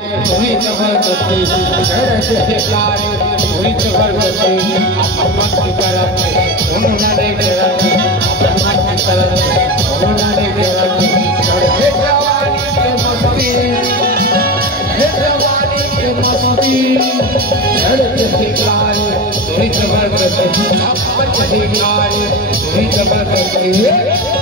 तुम्ही जबरदस्ती शहर कार तुम्ही जबरदस्ती अपन की करत उन्होंने करत अपन की करत उन्होंने करत हे जवानी के मस्ती शहर कार तुम्ही जबरदस्ती अपन की कार तुम्ही जबरदस्ती